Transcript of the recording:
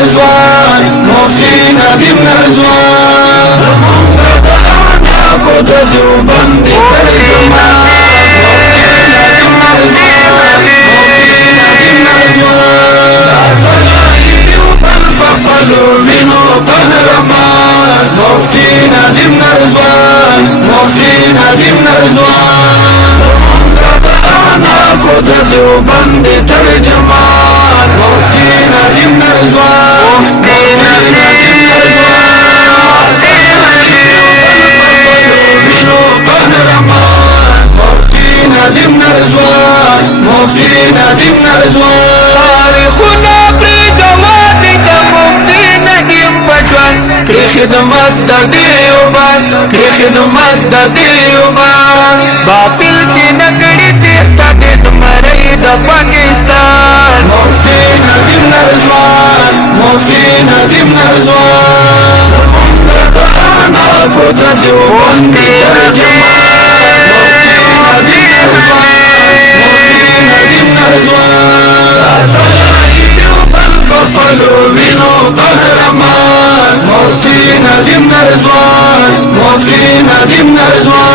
نرزوان مفتی ندیم نرزوان زمونگا دا آنا خود دیوبند ترجمان مفتی ندیم نرزوان مفتی ندیم نرزوان ساتلائی دیوبند بقلو وینو قهرمان مفتی ندیم نرزوان مفتی ندیم نرزوان زمونگا دا آنا خود دیوبند ترجمان مفتی ندیم نرزوان مفتی ندیم نرزوان وینو قهرمان مفتی ندیم نرزوان مفتی ندیم نرزوان تاریخنا پریدوان دا مفتی ندیم پجوان کری خدمت دا دیوبان کری خدمت دا دیوبان باطل تی نگڑی تیختا دیس مرائی دا پاکستان مفتی ندیم نرزوان مفتی ندیم نرزوان زمونگا دا آنا خود دیوبند ترجمان مفتی ندیم نرزوان مفتی ندیم نرزوان ساتلائی دیوبند بقلو وینو قهرمان مفتی ندیم نرزوان مفتی ندیم نرزوان